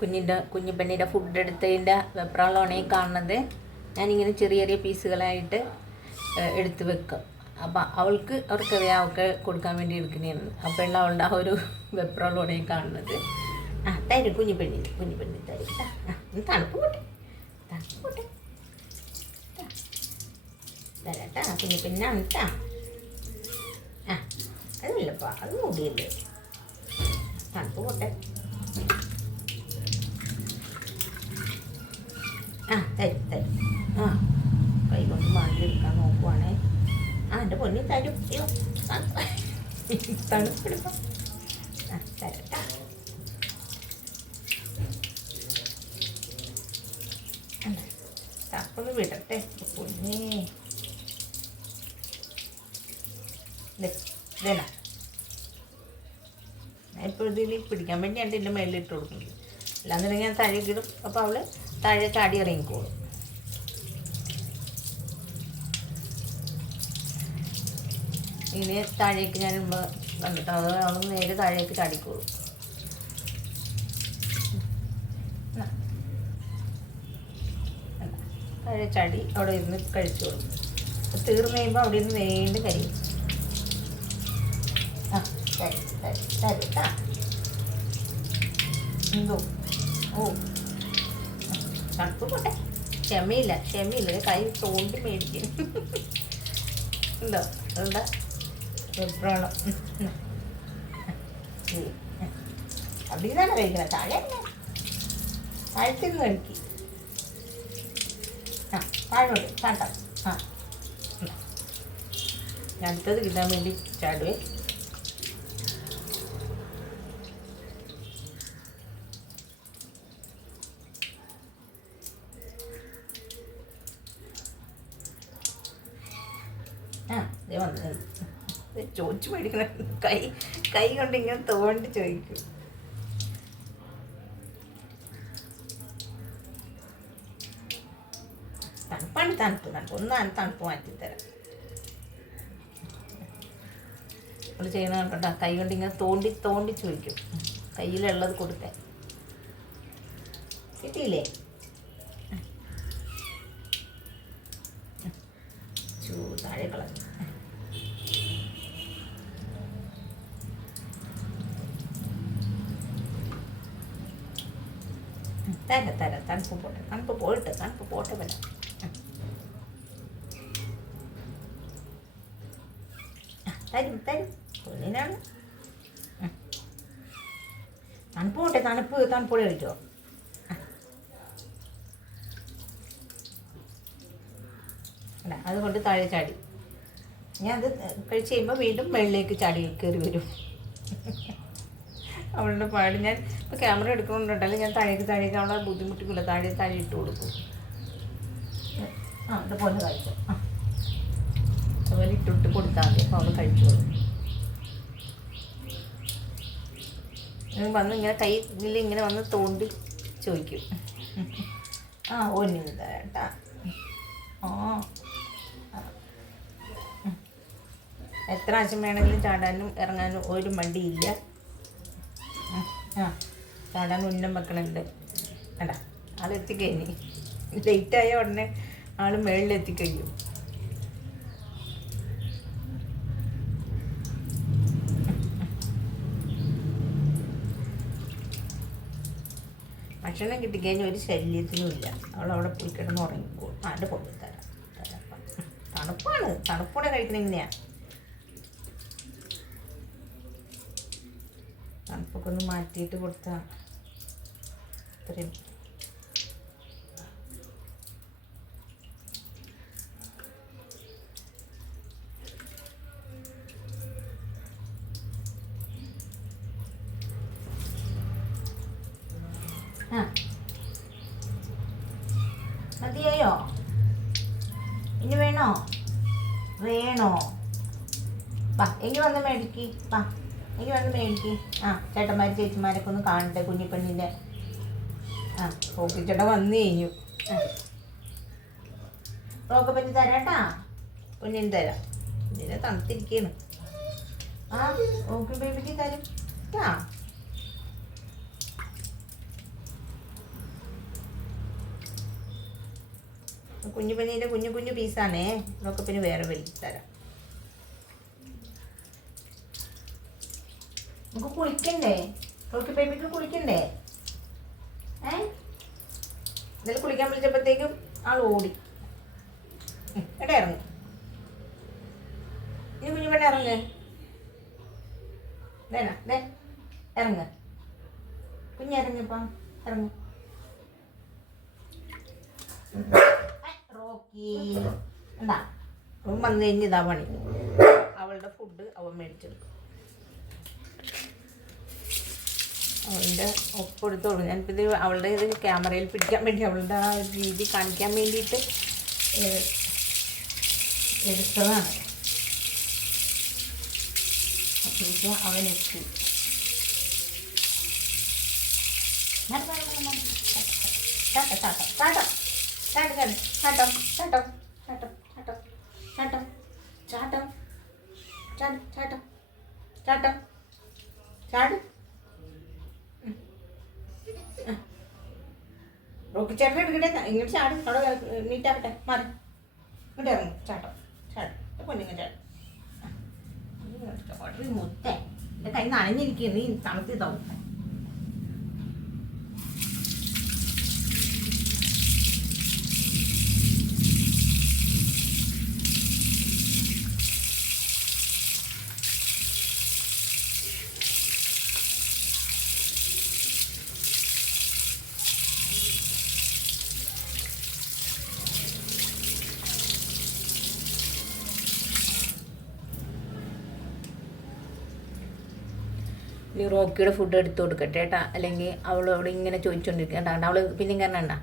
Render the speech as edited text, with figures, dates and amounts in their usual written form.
കുഞ്ഞു പെണ്ണിൻ്റെ ഫുഡ് എടുത്തതിൻ്റെ വെപ്രാളമാണ് ഈ കാണുന്നത്. ഞാനിങ്ങനെ ചെറിയ ചെറിയ പീസുകളായിട്ട് എടുത്ത് വെക്കും. അപ്പം അവർക്കറിയാം അവൾക്ക് കൊടുക്കാൻ വേണ്ടി എടുക്കുന്നതാണ്. അപ്പോൾ അവളുടെ ആ ഒരു വെപ്രാളമാണ് ഈ കാണുന്നത്. തരും കുഞ്ഞു പെണ്ണിന് തരും. തണുപ്പ് പോട്ടെ തരാട്ടാ കുഞ്ഞു പെണ്ണാണ് കേട്ടാ. അതില്ലപ്പാ, അത് മൂടിയല്ലേ. തണുപ്പ് പോട്ടെ. തരും. കൈ കൊണ്ട് മാറ്റിയെടുക്കാൻ നോക്കുവാണേ. എൻ്റെ പൊന്നി തരും. അയ്യോ തണുപ്പെടുക്കാം. തരട്ടാ. തപ്പൊന്ന് വിടട്ടെ പൊന്നേ. ഇതേനാ ഞാൻ ഇപ്പോൾ ഇതിൽ പിടിക്കാൻ വേണ്ടിയാണ് എൻ്റെ മേളിലിട്ട് കൊടുക്കുന്നത്. അല്ലാന്നുണ്ടെങ്കിൽ ഞാൻ താഴേക്ക് ഇടും. അപ്പോൾ അവൾ താഴെ ചാടി ഇറങ്ങിക്കോളും. ഇനി താഴേക്ക് ഞാൻ കണ്ടിട്ട് അത് അവൾ നേരെ താഴേക്ക് ചാടിക്കോളും. താഴെ ചാടി അവിടെ ഇരുന്ന് കഴിച്ചോളും. തീർന്നു കഴിയുമ്പോൾ അവിടെ ഇരുന്ന് വീണ്ടും കരിയും. തരട്ടാ. എന്തോ തണുപ്പ് പോട്ടെ. ക്ഷമയില്ല കൈ തോണ്ടി മേടിക്കും. ഉണ്ടോ എന്താ വെപ്രാളം. അവിടെ നിന്നാണ് കഴിക്കുന്നത്. താഴത്തിരുന്ന് കഴിക്കും. താഴോട്ട് ചാട്ടാ. അടുത്തത് കിട്ടാൻ വേണ്ടി ചാടുവേ. ചോദിച്ചു മേടിക്കണ കൈ കൊണ്ട് ഇങ്ങനെ തോണ്ടി ചോദിക്കും. തണുപ്പ് ഒന്നാണ് തണുപ്പ് മാറ്റിത്തരാം. നമ്മൾ ചെയ്യണ കണ്ടോ, കൈ കൊണ്ട് ഇങ്ങനെ തോണ്ടി ചോദിക്കും. കയ്യിലുള്ളത് കൊടുക്കാൻ കിട്ടിയില്ലേ? താഴെ കളഞ്ഞു. തരാം. തണുപ്പ് പോട്ടെ വരാം. തരും പൊന്നിനാണ്. തണുപ്പോടെ കഴിച്ചോ. അല്ല അതുകൊണ്ട് താഴെ ചാടി. ഞാൻ അത് കഴിച്ച് കഴിയുമ്പോൾ വീണ്ടും വെള്ളിലേക്ക് കയറി വരും. അവളുടെ പാട് ഞാൻ ഇപ്പോൾ ക്യാമറ എടുക്കുന്നുണ്ടല്ലോ, ഞാൻ താഴേക്ക് അവളെ ബുദ്ധിമുട്ടിക്കില്ല. താഴെ ഇട്ട് കൊടുക്കും. അതുപോലെ കഴിച്ചു. അതുപോലെ ഇട്ടിട്ട് കൊടുത്താൽ മതി. അപ്പോൾ അവൾ കഴിച്ചോളും. വന്ന് ഇങ്ങനെ കയ്യിൽ ഇങ്ങനെ വന്ന് തോണ്ടി ചോദിക്കും. ഒന്നിന് തരാട്ടാ. എത്ര ആവശ്യം വേണമെങ്കിലും ചാടാനും ഇറങ്ങാനും ഒരു മടിയില്ല. ചാടാൻ ഉന്നം വെക്കണുണ്ട്. അല്ല ആളെത്തിക്കഴിഞ്ഞ് ലേറ്റായ ഉടനെ ആൾ മേളിലെത്തിക്കഴിഞ്ഞു. ഭക്ഷണം കിട്ടിക്കഴിഞ്ഞാൽ ഒരു ശല്യത്തിനുമില്ല. അവളവിടെ പോയി കിടന്ന് ഉറങ്ങിക്കോളും. അതിൻ്റെ പൊട്ടി തരാം. തണുപ്പോടെ കഴിക്കണ എങ്ങനെയാണ്? തണുപ്പൊക്കെ ഒന്ന് മാറ്റിയിട്ട് കൊടുത്താൽ ഇത്രയും. മതിയായോ? ഇനി വേണോ? വാ എങ്കിൽ വന്ന് മേടിക്ക്. ചേട്ടന്മാർ ചേച്ചിമാരൊക്കെ ഒന്ന് കാണട്ടെ കുഞ്ഞിപ്പെണ്ണിൻ്റെ. ഓക്കിച്ചേട്ടൻ വന്നു കഴിഞ്ഞു. റോക്കെ പറ്റി തരാട്ടാ. കുഞ്ഞിന് തരാം. കുഞ്ഞിനെ തണുത്തിരിക്കുകയാണ്. ഓക്കെ ബേബിക്ക് തരും. കുഞ്ഞു പനീൻ്റെ കുഞ്ഞു കുഞ്ഞു പീസാണേ. ഇതൊക്കെ പിന്നെ വേറെ വലിച്ചു തരാം. നമുക്ക് കുളിക്കണ്ടേ? റോക്കി ബേബിക്ക് കുളിക്കണ്ടേ? ഇന്നലെ കുളിക്കാൻ വിളിച്ചപ്പോഴത്തേക്കും ആൾ ഓടി. എവിടെ ഇറങ്ങ്? ഇനി കുഞ്ഞു പെണ്ണ ഇറങ്ങ്. വേണ ദേ ഇറങ്ങ്. കുഞ്ഞിറങ്ങിപ്പാ ഇറങ്ങ്. റോക്കി എന്താ വന്നു കഴിഞ്ഞിതാ പണി. അവളുടെ ഫുഡ് അവൻ മേടിച്ചെടുക്കും. അവളുടെ ഒപ്പെടുത്തോളൂ. ഞാനിപ്പോൾ ഇത് അവളുടെ ഇത് ക്യാമറയിൽ പിടിക്കാൻ വേണ്ടി അവളുടെ ആ രീതി കാണിക്കാൻ വേണ്ടിയിട്ട് എടുത്തതാണ്. അപ്പോൾ അവൻ എത്തി. റോക്കി ചേട്ടൻ എടുക്കട്ടെ. ഇങ്ങോട്ട് ചാടും. അവിടെ നീറ്റാക്കട്ടെ. മാറി ഇങ്ങോട്ട് ഇറങ്ങും. ചാട്ടം ചാടും. പൊന്നിങ്ങ ചാടും. ഓർഡർ മുത്തേ എൻ്റെ കൈ നനഞ്ഞിരിക്കുക. നീ തണുത്തിതാവും. ഇനി റോക്കിയുടെ ഫുഡ് എടുത്തു കൊടുക്കട്ടെ കേട്ടാ. അല്ലെങ്കിൽ അവളോട് ഇങ്ങനെ ചോദിച്ചുകൊണ്ടിരിക്കണ്ട. അവൾ പിന്നെയും കാരണം